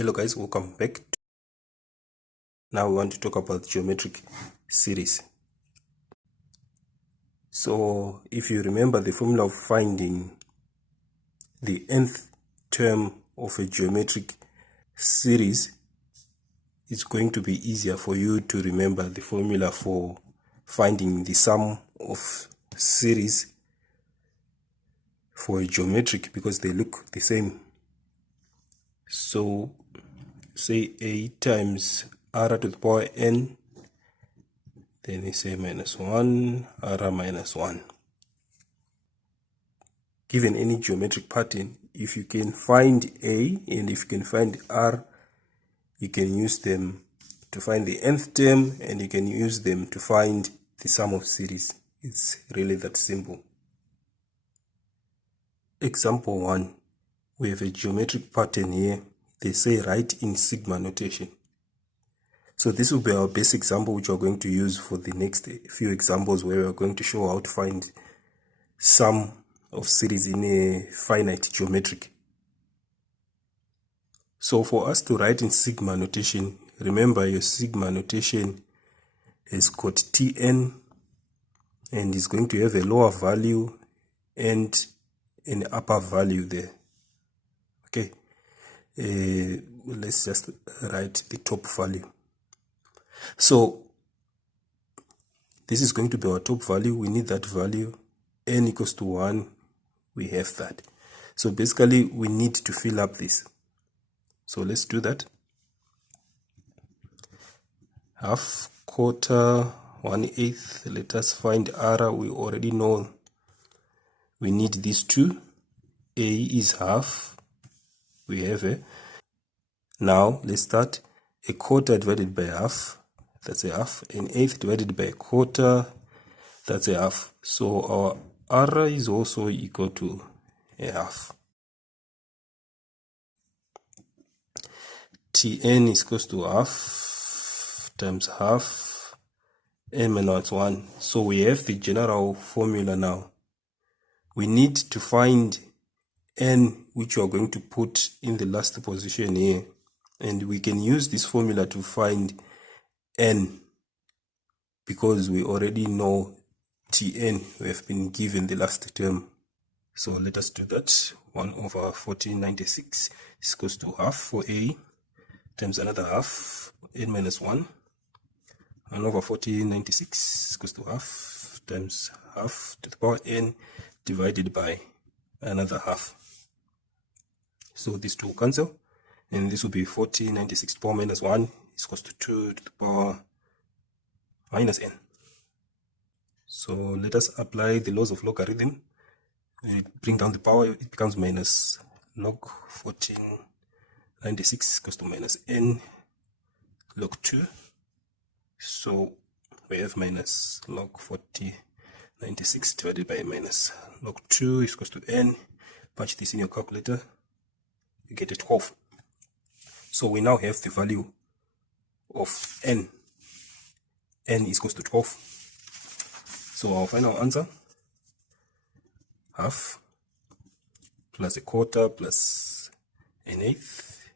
Hello guys, welcome back. Now we want to talk about geometric series. So if you remember the formula of finding the nth term of a geometric series, it's going to be easier for you to remember the formula for finding the sum of series for a geometric because they look the same. So say a times r to the power n, then we say minus 1 r minus 1. Given any geometric pattern, if you can find a and if you can find r, you can use them to find the nth term and you can use them to find the sum of series. It's really that simple. Example 1, we have a geometric pattern here. They say write in sigma notation. So this will be our base example which we're going to use for the next few examples where we're going to show how to find sum of series in a finite geometric. So for us to write in sigma notation, remember your sigma notation has got Tn and is going to have a lower value and an upper value there. Okay, let's just write the top value. So this is going to be our top value. We need that value. N equals to 1. We have that. So basically we need to fill up this. So let's do that. Half, quarter, 1/8. Let us find r. We already know we need these two. A is half. We have a. Now let's start. A quarter divided by half. That's a half. An eighth divided by a quarter. That's a half. So our r is also equal to a half. Tn is equals to half times half n minus 1. So we have the general formula now. We need to find n, which we are going to put in the last position here. And we can use this formula to find n because we already know Tn. We have been given the last term. So let us do that. 1 over 1496 is equals to half for a times another half, n minus 1. 1 over 1496 is equals to half times half to the power n divided by another half. So these two will cancel, and this will be 1496 to the power minus 1 is equals to 2 to the power minus n. So let us apply the laws of logarithm. Bring down the power, it becomes minus log 1496 equals to minus n log 2. So we have minus log 1496 divided by minus log 2 is equals to n. Punch this in your calculator, you get a 12. So we now have the value of n. N is equals to 12. So our final answer, half plus a quarter plus an eighth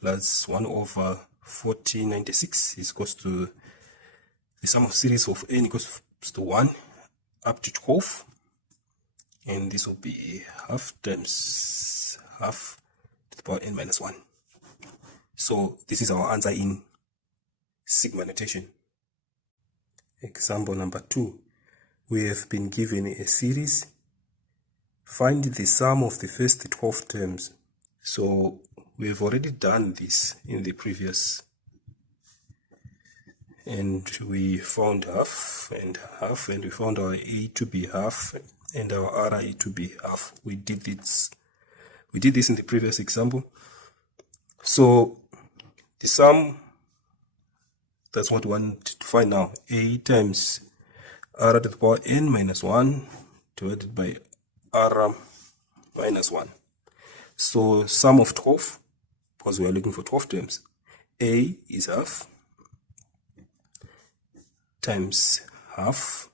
plus 1 over 1496 is equals to the sum of series of n equals to 1 up to 12. And this will be half times half to the power n minus 1. So this is our answer in sigma notation. Example number 2. We have been given a series. Find the sum of the first 12 terms. So we have already done this in the previous. And we found half, and we found our a to be half and our r to be half. We did this in the previous example. So the sum, that's what we want to find now. A times r to the power n minus 1 divided by r minus 1. So sum of 12, because we are looking for 12 terms. A is half times half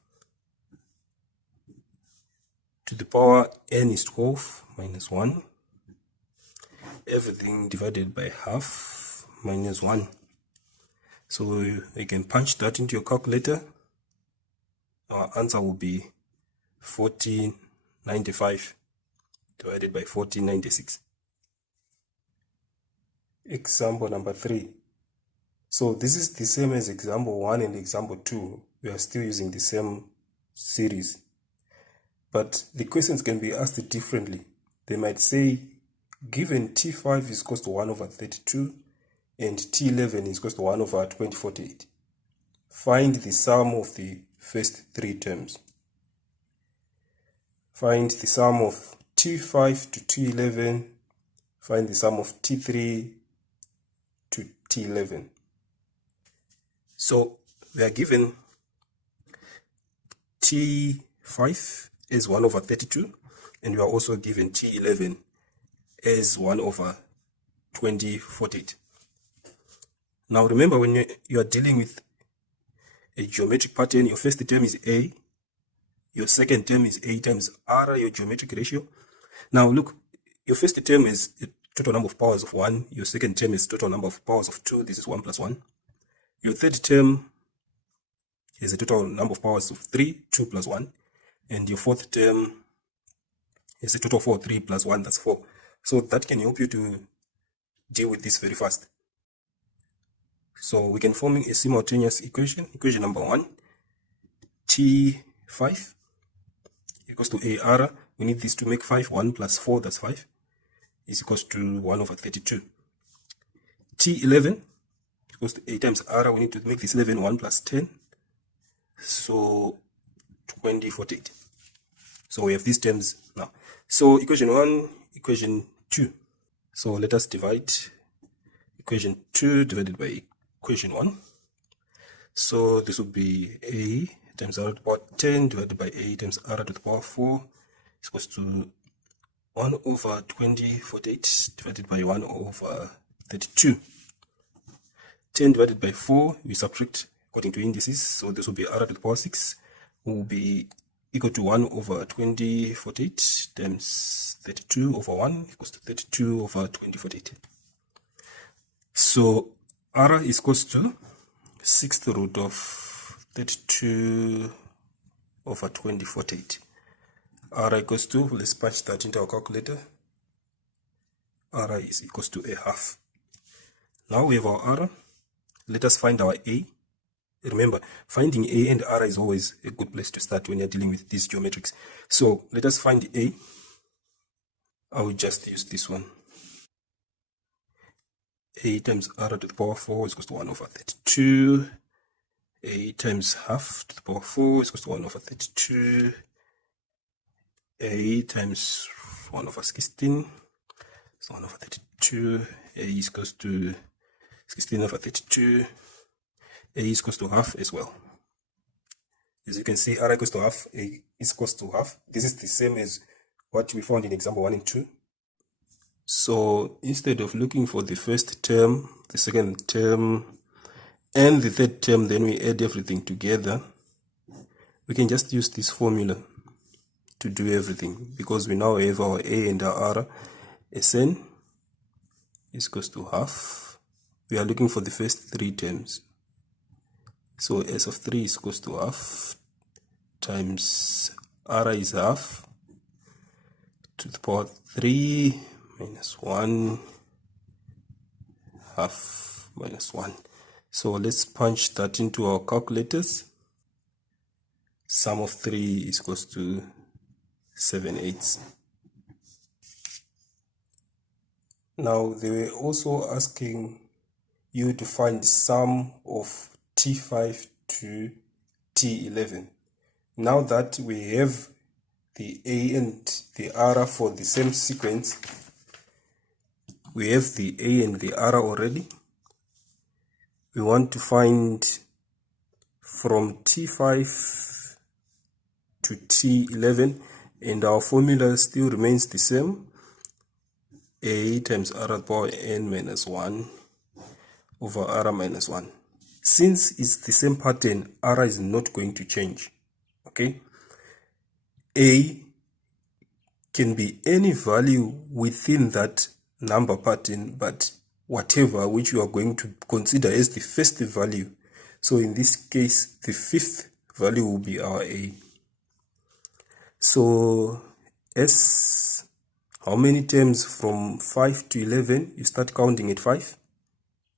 to the power n is 12 minus 1. everything divided by half minus 1. So you can punch that into your calculator. Our answer will be 1495 divided by 1496. Example number 3. So this is the same as example 1 and example 2. We are still using the same series. But the questions can be asked differently. They might say, given T5 is equal to 1 over 32 and T11 is equal to 1 over 2048. Find the sum of the first 3 terms. Find the sum of T5 to T11. Find the sum of T3 to T11. So we are given T5 is 1 over 32, and we are also given T11 as 1 over 2048. Now remember, when you are dealing with a geometric pattern, your first term is A, your second term is A times R, your geometric ratio. Now look, your first term is a total number of powers of 1, your second term is total number of powers of 2, this is 1 plus 1. Your third term is a total number of powers of 3, 2 plus 1. And your fourth term is a total of 4, 3 plus 1, that's 4. So that can help you to deal with this very fast. So we can form a simultaneous equation. Equation number 1, T5 equals to AR. We need this to make 5. 1 plus 4, that's 5, is equals to 1 over 32. T11 equals to A times R. We need to make this 11. 1 plus 10. So 2048. So we have these terms now. So equation 1, equation 2. So let us divide equation 2 divided by equation 1. So this would be A times R to the power 10 divided by A times R to the power 4 is equals to 1 over 2048 divided by 1 over 32. 10 divided by 4, we subtract according to indices. So this will be R to the power 6 will be equal to 1 over 2048 times 32 over 1 equals to 32 over 2048. So R is equals to 6th root of 32 over 2048. R equals to, let's punch that into our calculator. R is equals to a half. Now we have our R. Let us find our A. Remember, finding A and R is always a good place to start when you're dealing with these geometrics. So let us find A. I will just use this one. A times R to the power 4 is equal to 1 over 32. A times half to the power 4 is equal to 1 over 32. A times 1 over 16 is 1 over 32. A is equal to 16 over 32. A is equal to half as well. As you can see, R equals to half, A is equal to half. This is the same as what we found in example 1 and 2. So instead of looking for the first term, the second term, and the third term, then we add everything together, we can just use this formula to do everything, because we now have our A and our R. Sn is equals to half. We are looking for the first 3 terms. So S of 3 is equals to half times R is half to the power 3 minus 1 half minus 1. So let's punch that into our calculators. Sum of 3 is equals to 7/8. Now they were also asking you to find sum of T5 to T11. Now that we have the A and the R for the same sequence, we have the A and the R already. We want to find from T5 to T11, and our formula still remains the same. A times R to the power n minus 1 over R minus 1. Since it's the same pattern, R is not going to change. Okay? A can be any value within that number pattern, but whatever which you are going to consider as the first value. So in this case, the fifth value will be our A. So S, how many terms from 5 to 11? You start counting at 5.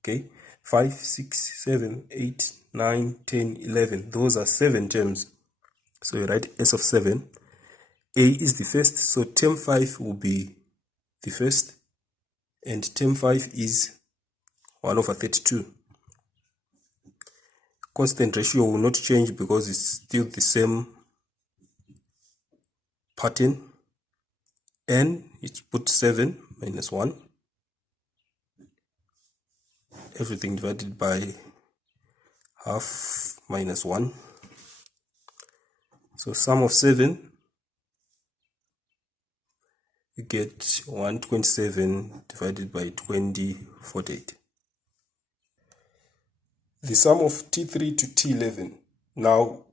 Okay, 5, 6, 7, 8, 9, 10, 11. Those are 7 terms. So you write S of 7. A is the first, so term 5 will be the first, and term 5 is 1 over 32. Constant ratio will not change because it's still the same pattern. N, it's put 7 minus 1. Everything divided by half minus 1. So sum of 7, you get 127 divided by 20, 48. The sum of T3 to T11. Now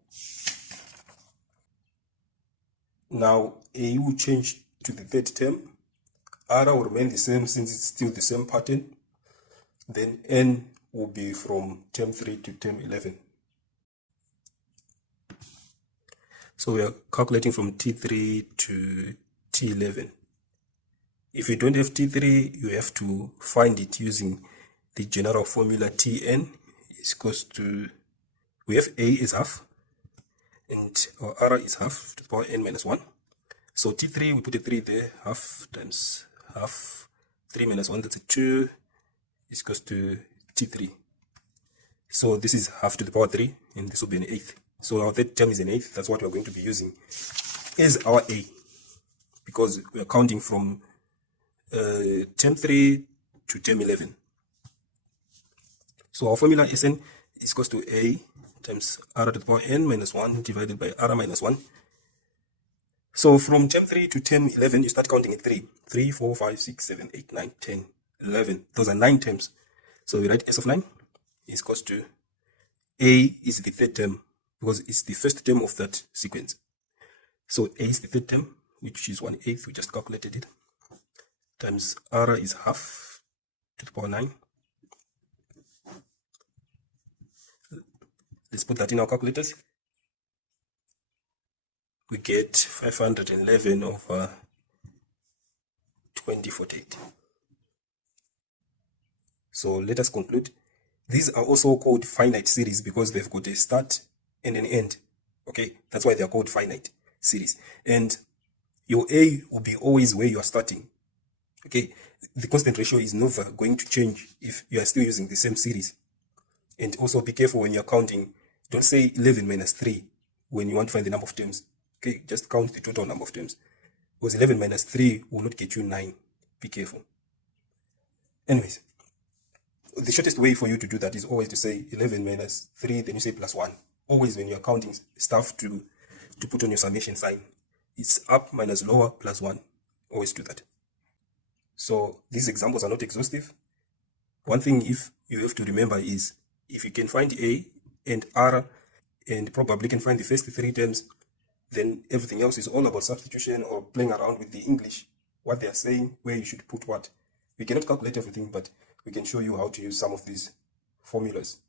A will change to the third term. R will remain the same since it's still the same pattern. Then N will be from term 3 to term 11. So we are calculating from T3 to T11. If you don't have T3, you have to find it using the general formula Tn is equals to, we have A is half, and our R is half to the power n minus 1. So T3, we put a 3 there, half times half, 3 minus 1, that's a 2, is equals to T3. So this is half to the power 3, and this will be an eighth. So our third term is an eighth. That's what we're going to be using as our A, because we are counting from term 3 to term 11. So our formula Sn is equals to A times R to the power n minus 1 divided by R minus 1. So from term 3 to term 11, you start counting at 3. 3, 4, 5, 6, 7, 8, 9, 10, 11. Those are 9 terms. So we write S of 9 is equals to A is the third term, because it's the first term of that sequence. So A is the third term, which is 1/8. We just calculated it. Times R is half to the power 9. Let's put that in our calculators. We get 511 over 2048. So let us conclude. These are also called finite series because they've got a start and an end. Okay, that's why they are called finite series. And your A will be always where you are starting. Okay, the constant ratio is never going to change if you are still using the same series. And also be careful when you're counting. Don't say 11 minus 3 when you want to find the number of terms. Okay, just count the total number of terms. Because 11 minus 3 will not get you 9. Be careful. Anyways, the shortest way for you to do that is always to say 11 minus 3, then you say plus 1. Always when you're counting stuff to put on your summation sign, it's up minus lower plus 1. Always do that. So these examples are not exhaustive. One thing if you have to remember is if you can find A and R and probably can find the first 3 terms, then everything else is all about substitution or playing around with the English, what they are saying, where you should put what. We cannot calculate everything, but we can show you how to use some of these formulas.